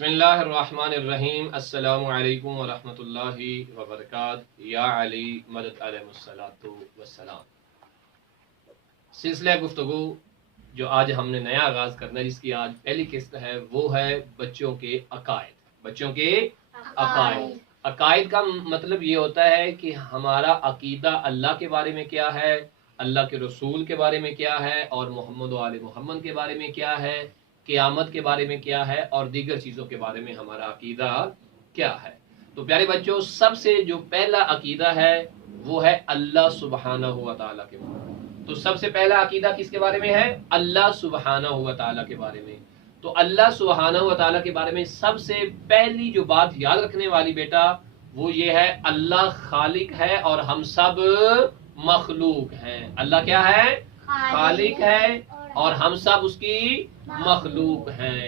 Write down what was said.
बिस्मिल्लाहिर्रहमानिर्रहीम। अस्सलामु अलैकुम वरहमतुल्लाहि वबरकातुहू। या अली मदद अलैहिस्सलातु वस्सलाम। सिलसिला गुफ्तगू जो आज हमने नया आगाज़ करना है, जिसकी आज पहली किस्त है, वो है बच्चों के अकायद। बच्चों के अकायद। अकायद का मतलब ये होता है कि हमारा अकीदा अल्लाह के बारे में क्या है, अल्लाह के रसूल के बारे में क्या है, और मोहम्मद व आले मोहम्मद के बारे में क्या है, क़यामत के बारे में क्या है, और दीगर चीज़ों के बारे में हमारा अकीदा क्या है। तो प्यारे बच्चों, सबसे जो पहला अकीदा है वो है अल्लाह सुब्हानहू व तआला के बारे में। तो सबसे पहला अकीदा किसके बारे में है? अल्लाह सुब्हानहू व तआला के बारे में। तो अल्लाह सुब्हानहू व तआला के बारे में सबसे पहली जो बात याद रखने वाली बेटा, वो ये है, अल्लाह खालिक है और हम सब मखलूक हैं। अल्लाह क्या है? खालिक है और हम सब उसकी मखलूक हैं।